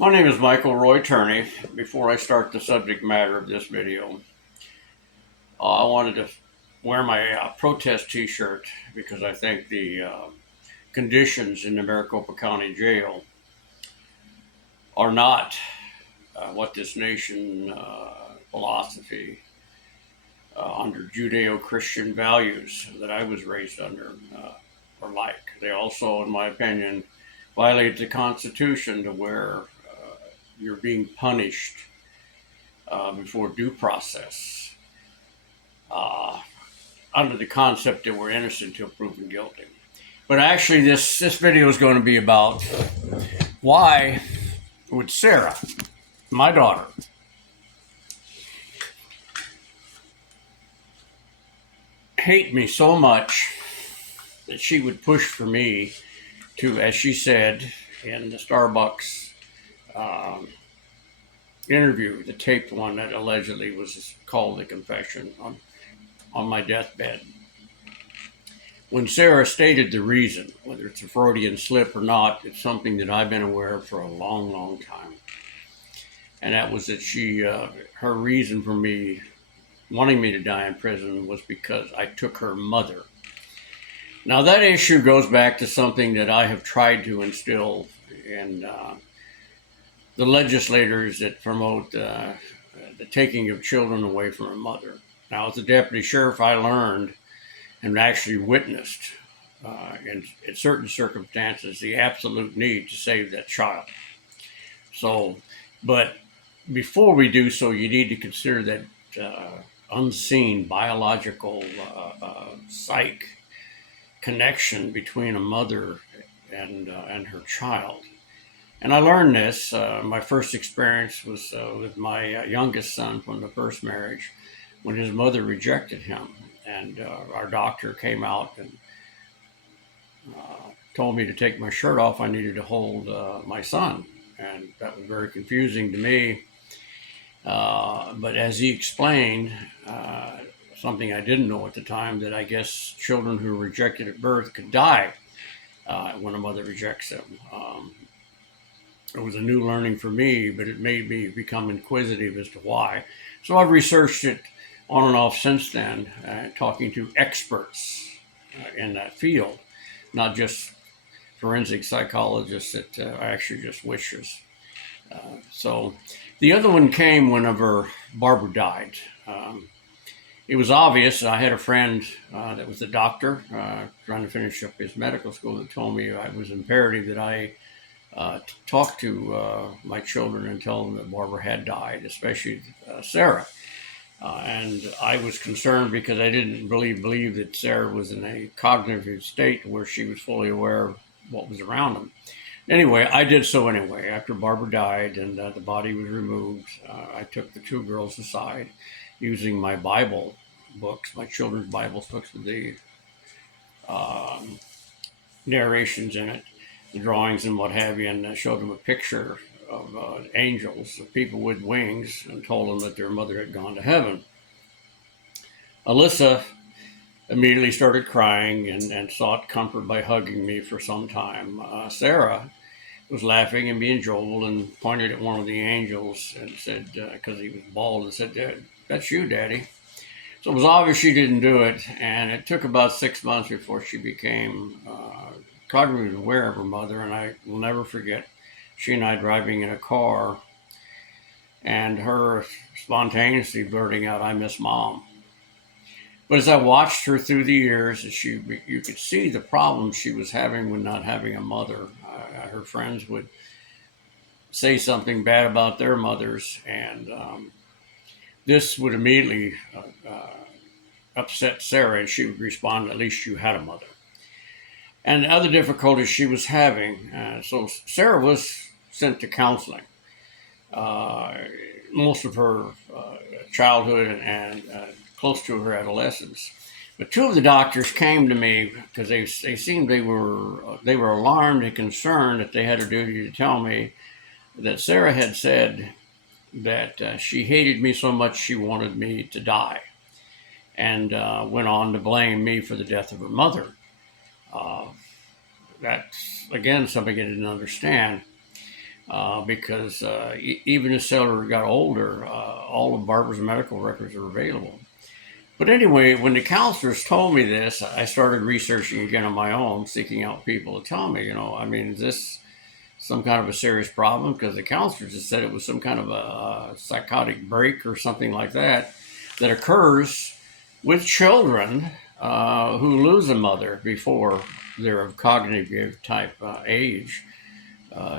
My name is Michael Roy Turney. Before I start the subject matter of this video, I wanted to wear my protest t-shirt because I think the conditions in the Maricopa County Jail are not what this nation philosophy under Judeo-Christian values that I was raised under are like. They also, in my opinion, violate the Constitution to where you're being punished before due process uh, under the concept that we're innocent until proven guilty. But actually, this video is going to be about why would Sarah, my daughter, hate me so much that she would push for me to, as she said in the Starbucks interview, the taped one that allegedly was called the confession on my deathbed. When Sarah stated the reason, whether it's a Freudian slip or not, it's something that I've been aware of for a long, long time. And that was that her reason for me wanting me to die in prison was because I took her mother. Now that issue goes back to something that I have tried to instill in the legislators that promote the taking of children away from a mother. Now, as a deputy sheriff, I learned and actually witnessed in certain circumstances the absolute need to save that child. So, but before we do so, you need to consider that unseen biological psych connection between a mother and her child. And I learned this. My first experience was with my youngest son from the first marriage, when his mother rejected him. And our doctor came out and told me to take my shirt off. I needed to hold my son. And that was very confusing to me. But as he explained, something I didn't know at the time, that I guess children who are rejected at birth could die when a mother rejects them. It was a new learning for me, but it made me become inquisitive as to why. So I've researched it on and off since then, talking to experts in that field, not just forensic psychologists that I actually just wishes. So the other one came whenever Barbara died. It was obvious. I had a friend that was a doctor trying to finish up his medical school that told me it was imperative that I talk to my children and tell them that Barbara had died, especially Sarah. And I was concerned because I didn't really believe that Sarah was in a cognitive state where she was fully aware of what was around them. Anyway, I did so anyway. After Barbara died and the body was removed, I took the two girls aside using my Bible books, my children's Bible books with the narrations in it, the drawings and what have you, and showed them a picture of angels, of people with wings, and told them that their mother had gone to heaven. Alyssa immediately started crying and sought comfort by hugging me for some time. Sarah was laughing and being jovial and pointed at one of the angels and said, because he was bald, and said, "That's you, Daddy." So it was obvious she didn't do it, and it took about 6 months before she became cognitively aware of her mother. And I will never forget, she and I driving in a car, and her spontaneously blurting out, "I miss Mom." But as I watched her through the years, you could see the problems she was having with not having a mother. Her friends would say something bad about their mothers, and this would immediately upset Sarah, and she would respond, "At least you had a mother." And other difficulties she was having. So Sarah was sent to counseling most of her childhood and close to her adolescence. But two of the doctors came to me because they seemed they were alarmed and concerned that they had a duty to tell me that Sarah had said that she hated me so much she wanted me to die, and went on to blame me for the death of her mother. That's, again, something I didn't understand. because even as Sarah got older, all of Barbara's medical records are available. But anyway, when the counselors told me this, I started researching again on my own, seeking out people to tell me, I mean, is this some kind of a serious problem? Because the counselors just said it was some kind of a psychotic break or something like that that occurs with children who lose a mother before they're of cognitive type age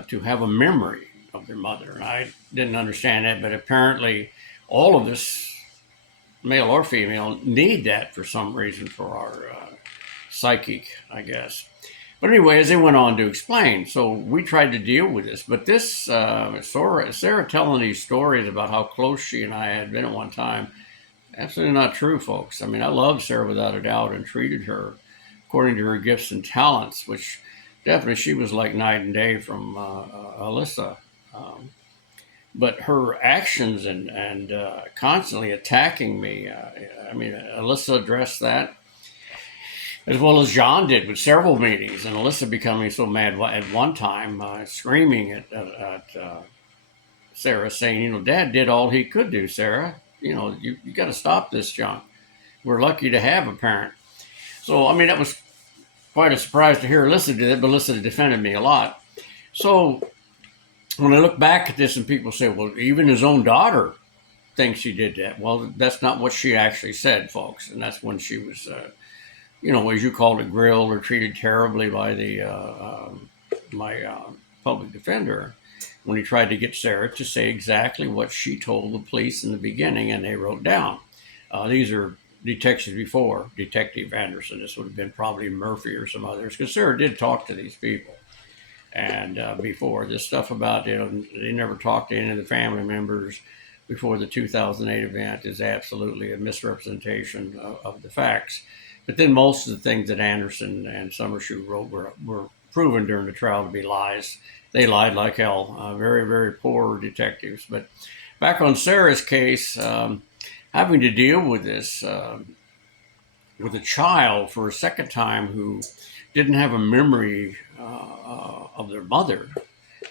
to have a memory of their mother. And I didn't understand that, but apparently all of us, male or female, need that for some reason for our psychic, I guess. But anyway, as they went on to explain, so we tried to deal with this. But this, Sarah telling these stories about how close she and I had been at one time, absolutely not true, folks. I mean, I loved Sarah without a doubt and treated her according to her gifts and talents, which definitely she was like night and day from Alyssa. But her actions and constantly attacking me, I mean, Alyssa addressed that as well as John did with several meetings, and Alyssa becoming so mad at one time, screaming at Sarah, saying, Dad did all he could do, Sarah. You got to stop this junk. We're lucky to have a parent. So, I mean, that was quite a surprise to hear Alyssa do that, but Alyssa defended me a lot. So, when I look back at this and people say, well, even his own daughter thinks she did that. Well, that's not what she actually said, folks. And that's when she was, as you called it, grilled or treated terribly by my public defender when he tried to get Sarah to say exactly what she told the police in the beginning, and they wrote down. These are detectives before Detective Anderson. This would have been probably Murphy or some others, because Sarah did talk to these people. And before this stuff about, they never talked to any of the family members before the 2008 event is absolutely a misrepresentation of the facts. But then most of the things that Anderson and Summershoe wrote were proven during the trial to be lies. They lied like hell. Very, very poor detectives. But back on Sarah's case, having to deal with this, with a child for a second time who didn't have a memory of their mother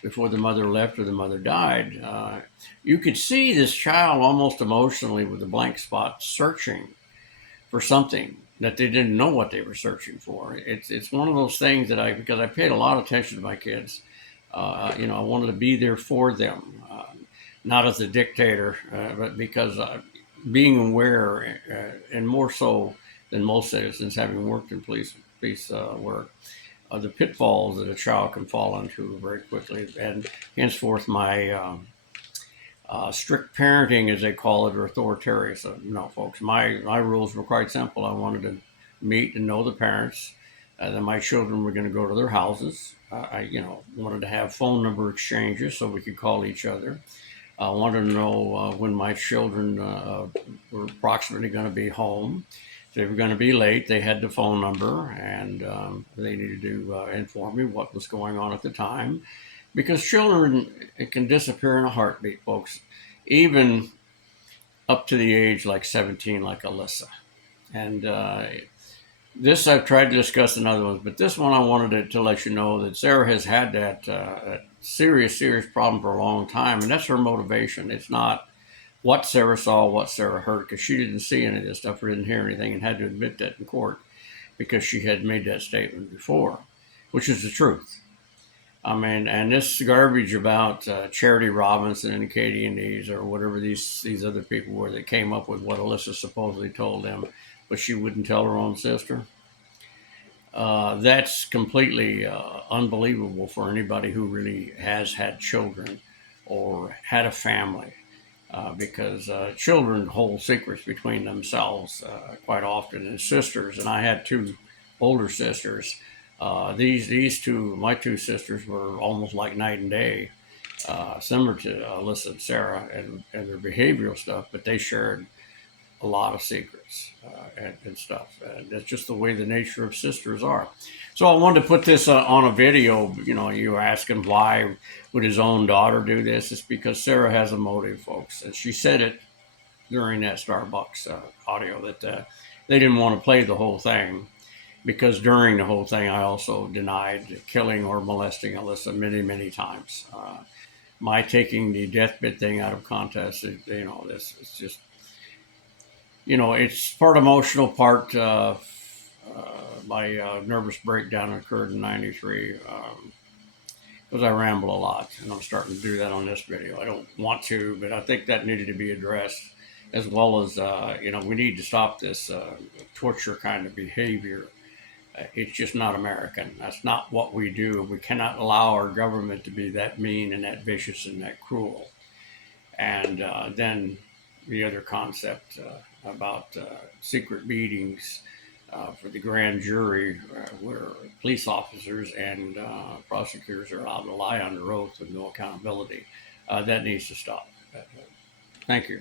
before the mother left or the mother died, you could see this child almost emotionally with a blank spot searching for something that they didn't know what they were searching for. It's one of those things that because I paid a lot of attention to my kids, I wanted to be there for them, not as a dictator, but because being aware, and more so than most citizens, having worked in police work, the pitfalls that a child can fall into very quickly. And henceforth, my strict parenting, as they call it, or authoritarian. So, no, folks, my rules were quite simple. I wanted to meet and know the parents. That my children were going to go to their houses. I wanted to have phone number exchanges so we could call each other. I wanted to know when my children were approximately going to be home. If they were going to be late, they had the phone number, and they needed to inform me what was going on at the time. Because children, it can disappear in a heartbeat, folks, even up to the age like 17, like Alyssa. And this I've tried to discuss in other ones, but this one I wanted to let you know that Sarah has had that serious problem for a long time, and that's her motivation. It's not what Sarah saw, what Sarah heard, because she didn't see any of this stuff or didn't hear anything and had to admit that in court because she had made that statement before, which is the truth. I mean, and this garbage about Charity Robinson and Katie and these, or whatever these other people were that came up with what Alyssa supposedly told them, but she wouldn't tell her own sister. That's completely unbelievable for anybody who really has had children or had a family. Because children hold secrets between themselves quite often, and sisters. And I had two older sisters. These two, my two sisters, were almost like night and day, similar to Alyssa and Sarah and their behavioral stuff, but they shared a lot of secrets and stuff. And that's just the way the nature of sisters are. So I wanted to put this on a video. You were asking why would his own daughter do this? It's because Sarah has a motive, folks. And she said it during that Starbucks audio that they didn't want to play the whole thing because during the whole thing, I also denied killing or molesting Alyssa many, many times. my taking the deathbed thing out of context, this it's just, it's part emotional, part my nervous breakdown occurred in '93. Because I ramble a lot, and I'm starting to do that on this video. I don't want to, but I think that needed to be addressed, as well as we need to stop this torture kind of behavior. It's just not American. That's not what we do. We cannot allow our government to be that mean and that vicious and that cruel. And then the other concept about secret meetings for the grand jury, where police officers and prosecutors are allowed to lie under oath with no accountability. That needs to stop. Thank you.